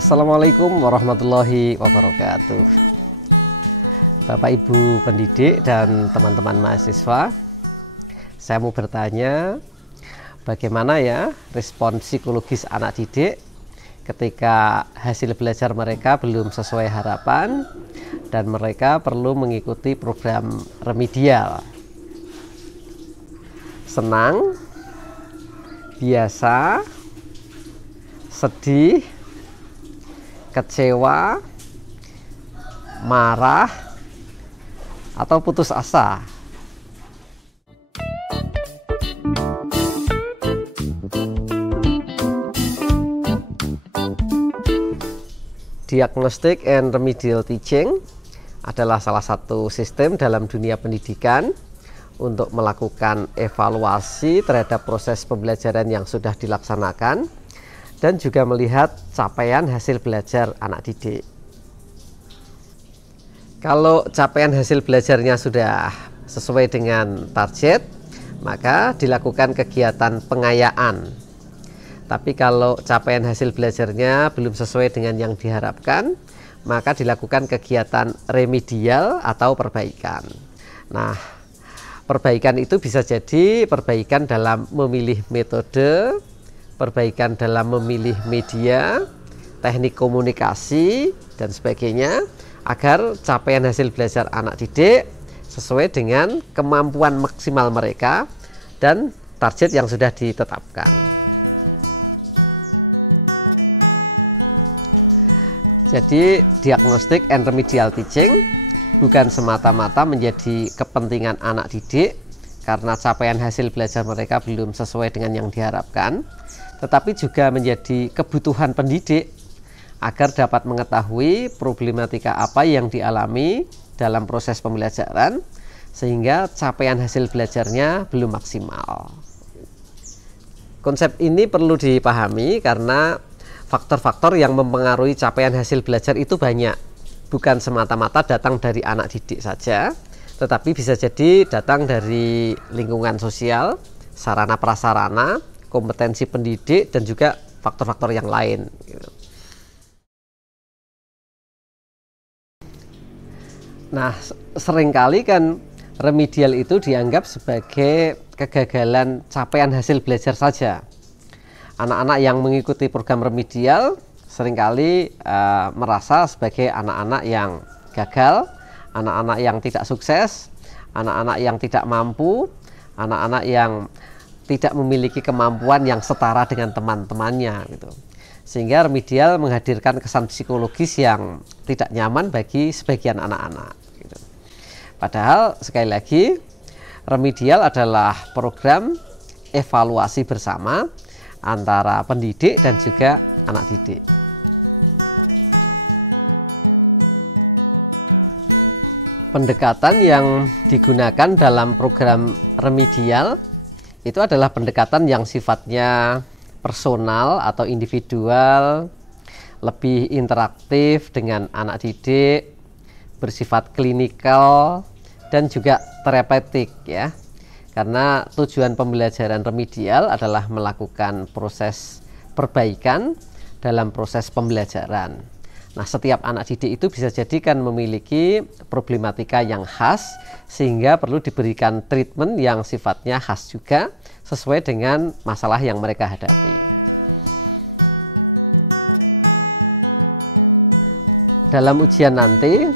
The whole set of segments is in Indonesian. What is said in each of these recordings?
Assalamualaikum warahmatullahi wabarakatuh. Bapak Ibu pendidik dan teman-teman mahasiswa, saya mau bertanya, bagaimana ya respon psikologis anak didik ketika hasil belajar mereka belum sesuai harapan dan mereka perlu mengikuti program remedial? Senang, biasa, sedih, kecewa, marah, atau putus asa? Diagnostic and remedial teaching adalah salah satu sistem dalam dunia pendidikan untuk melakukan evaluasi terhadap proses pembelajaran yang sudah dilaksanakan dan juga melihat capaian hasil belajar anak didik. Kalau capaian hasil belajarnya sudah sesuai dengan target, maka dilakukan kegiatan pengayaan. Tapi kalau capaian hasil belajarnya belum sesuai dengan yang diharapkan, maka dilakukan kegiatan remedial atau perbaikan. Nah, perbaikan itu bisa jadi perbaikan dalam memilih metode, perbaikan dalam memilih media, teknik komunikasi, dan sebagainya, agar capaian hasil belajar anak didik sesuai dengan kemampuan maksimal mereka dan target yang sudah ditetapkan. Jadi, diagnostic and remedial teaching bukan semata-mata menjadi kepentingan anak didik karena capaian hasil belajar mereka belum sesuai dengan yang diharapkan, tetapi juga menjadi kebutuhan pendidik agar dapat mengetahui problematika apa yang dialami dalam proses pembelajaran sehingga capaian hasil belajarnya belum maksimal. Konsep ini perlu dipahami karena faktor-faktor yang mempengaruhi capaian hasil belajar itu banyak, bukan semata-mata datang dari anak didik saja, tetapi bisa jadi datang dari lingkungan sosial, sarana prasarana, kompetensi pendidik, dan juga faktor-faktor yang lain. Nah, seringkali kan remedial itu dianggap sebagai kegagalan capaian hasil belajar saja. Anak-anak yang mengikuti program remedial seringkali merasa sebagai anak-anak yang gagal, anak-anak yang tidak sukses, anak-anak yang tidak mampu, anak-anak yang tidak memiliki kemampuan yang setara dengan teman-temannya gitu. Sehingga remedial menghadirkan kesan psikologis yang tidak nyaman bagi sebagian anak-anak gitu. Padahal sekali lagi remedial adalah program evaluasi bersama antara pendidik dan juga anak didik. Pendekatan yang digunakan dalam program remedial itu adalah pendekatan yang sifatnya personal atau individual, lebih interaktif dengan anak didik, bersifat klinikal, dan juga terapeutik ya. Karena tujuan pembelajaran remedial adalah melakukan proses perbaikan dalam proses pembelajaran. Nah, setiap anak didik itu bisa jadi kan memiliki problematika yang khas sehingga perlu diberikan treatment yang sifatnya khas juga sesuai dengan masalah yang mereka hadapi. Dalam ujian nanti,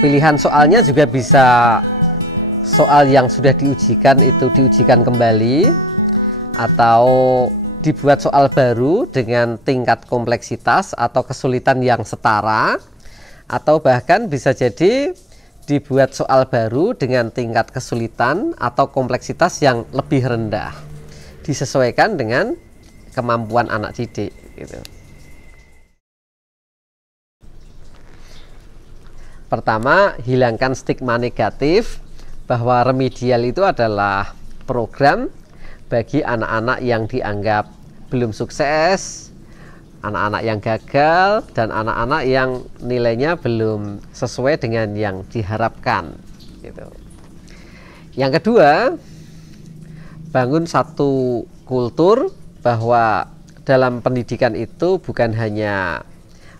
pilihan soalnya juga bisa soal yang sudah diujikan itu diujikan kembali atau dibuat soal baru dengan tingkat kompleksitas atau kesulitan yang setara, atau bahkan bisa jadi dibuat soal baru dengan tingkat kesulitan atau kompleksitas yang lebih rendah, disesuaikan dengan kemampuan anak didik gitu. Pertama, hilangkan stigma negatif bahwa remedial itu adalah program bagi anak-anak yang dianggap belum sukses, anak-anak yang gagal, dan anak-anak yang nilainya belum sesuai dengan yang diharapkan gitu. Yang kedua, bangun satu kultur bahwa dalam pendidikan itu bukan hanya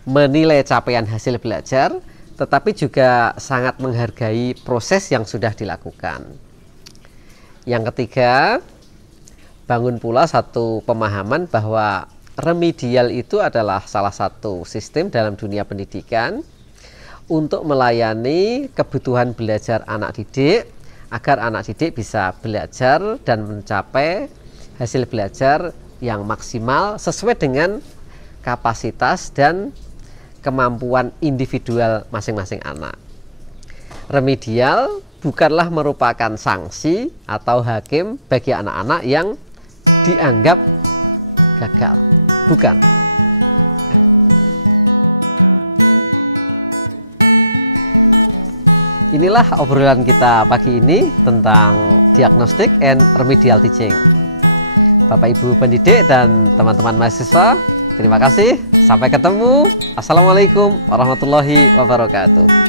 menilai capaian hasil belajar, tetapi juga sangat menghargai proses yang sudah dilakukan. Yang ketiga, bangun pula satu pemahaman bahwa remedial itu adalah salah satu sistem dalam dunia pendidikan untuk melayani kebutuhan belajar anak didik, agar anak didik bisa belajar dan mencapai hasil belajar yang maksimal sesuai dengan kapasitas dan kemampuan individual masing-masing anak. Remedial bukanlah merupakan sanksi atau hakim bagi anak-anak yang dianggap gagal. Bukan. Inilah obrolan kita pagi ini tentang diagnostic and remedial teaching. Bapak Ibu pendidik dan teman-teman mahasiswa, terima kasih. Sampai ketemu. Assalamualaikum warahmatullahi wabarakatuh.